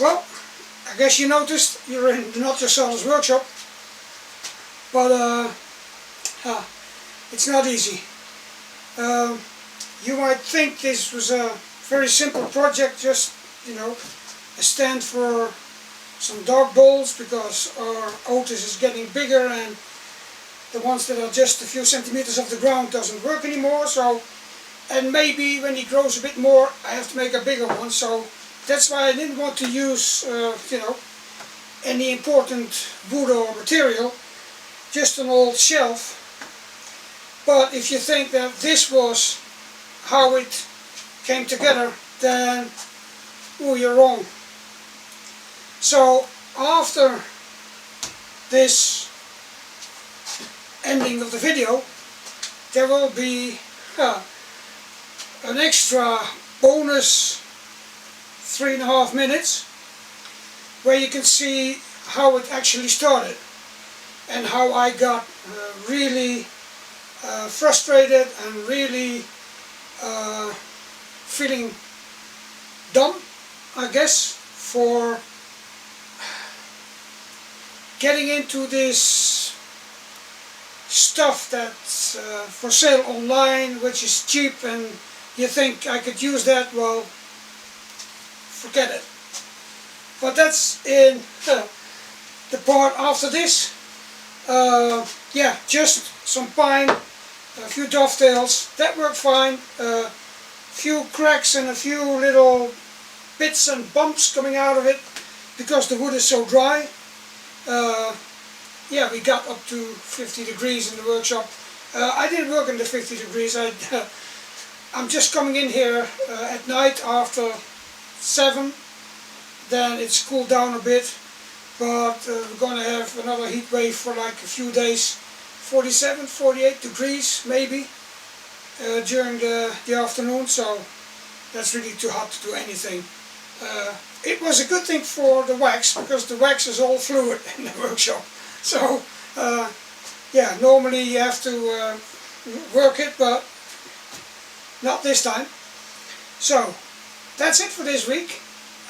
Well, I guess you noticed you're in the Not Just Sawdust workshop, but it's not easy. You might think this was a very simple project, just, you know, a stand for some dog bowls, because our Otis is getting bigger and the ones that are just a few centimeters off the ground doesn't work anymore. So, and maybe when he grows a bit more I have to make a bigger one. So that's why I didn't want to use you know, any important wood or material, just an old shelf. But if you think that this was how it came together, then oh, you're wrong. So after this ending of the video, there will be an extra bonus 3.5 minutes where you can see how it actually started and how I got really frustrated and really feeling dumb, I guess, for getting into this stuff that's for sale online, which is cheap, and you think I could use that. Well, forget it. But that's in the part after this. Yeah, just some pine, a few dovetails, that worked fine. A few cracks and a few little bits and bumps coming out of it because the wood is so dry. Yeah, we got up to 50 degrees in the workshop. I didn't work in the 50 degrees. I'm just coming in here at night after 7. Then it's cooled down a bit, but we're going to have another heat wave for like a few days. 47, 48 degrees maybe during the afternoon, so that's really too hot to do anything. It was a good thing for the wax, because the wax is all fluid in the workshop. So yeah, normally you have to work it, but not this time. So that's it for this week.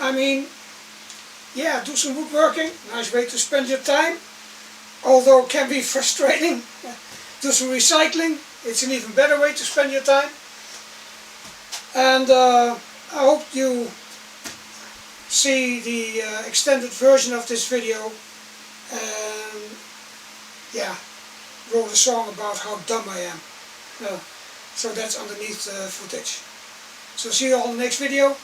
I mean, yeah, do some woodworking, nice way to spend your time, although it can be frustrating. Do some recycling, it's an even better way to spend your time. And I hope you see the extended version of this video, and yeah, wrote a song about how dumb I am. So that's underneath the footage. So see you all in the next video.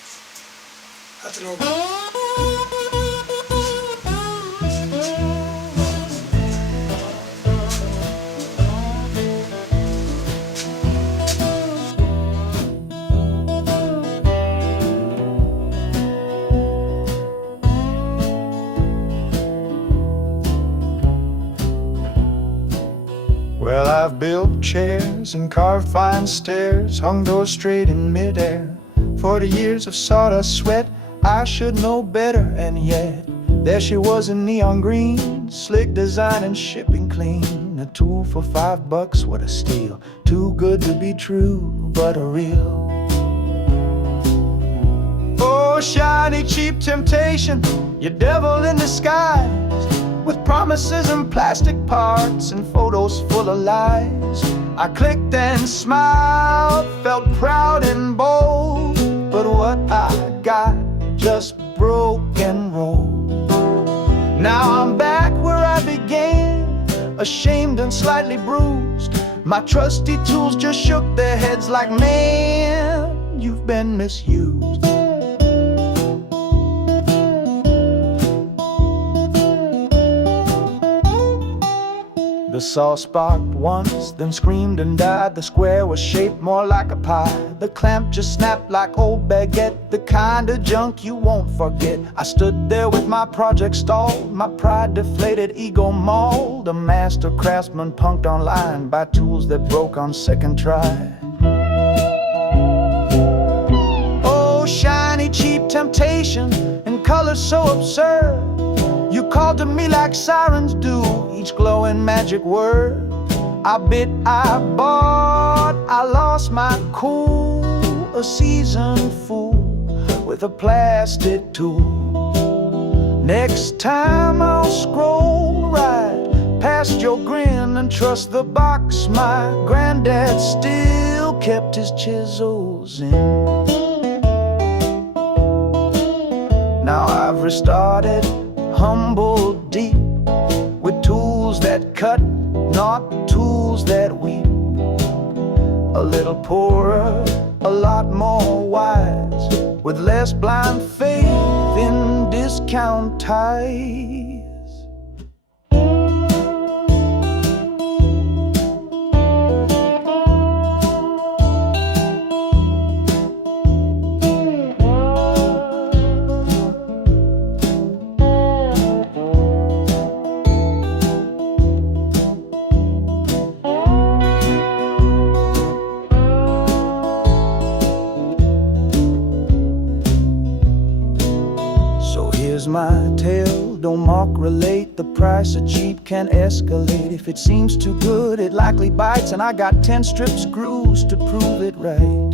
Well, I've built chairs and carved fine stairs, hung those straight in midair. 40 years of sawdust sweat, I should know better, and yet there she was in neon green, slick design and shipping clean. A tool for $5, what a steal. Too good to be true, but a real. Oh, shiny cheap temptation, you devil in disguise, with promises and plastic parts and photos full of lies. I clicked and smiled, felt proud and bold, but what I got just broke and rolled. Now I'm back where I began, ashamed and slightly bruised. My trusty tools just shook their heads like, man, you've been misused. The saw sparked once, then screamed and died. The square was shaped more like a pie. The clamp just snapped like old baguette, the kind of junk you won't forget. I stood there with my project stalled, my pride deflated, ego mauled. A master craftsman punked online by tools that broke on second try. Oh, shiny cheap temptation in colors so absurd. You called to me like sirens do, each glowing magic word. I bit, I bought, I lost my cool. A seasoned fool with a plastic tool. Next time I'll scroll right past your grin and trust the box my granddad still kept his chisels in. Now I've restarted, humble deep, with tools that cut, not tools that weep. A little poorer, a lot more wise, with less blind faith in discount ties. Here's my tale, don't mock, relate. The price of cheap can escalate. If it seems too good, it likely bites, and I got 10 strip screws to prove it right.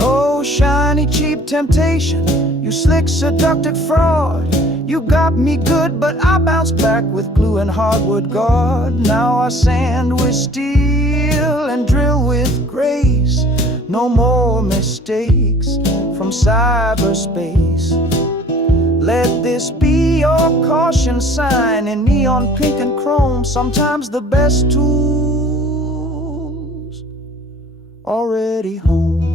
Oh, shiny cheap temptation, you slick seductive fraud. You got me good, but I bounced back with glue and hardwood guard. Now I sand with steel and drill with grace. No more mistakes from cyberspace. Let this be your caution sign in neon pink and chrome. Sometimes the best tools already home.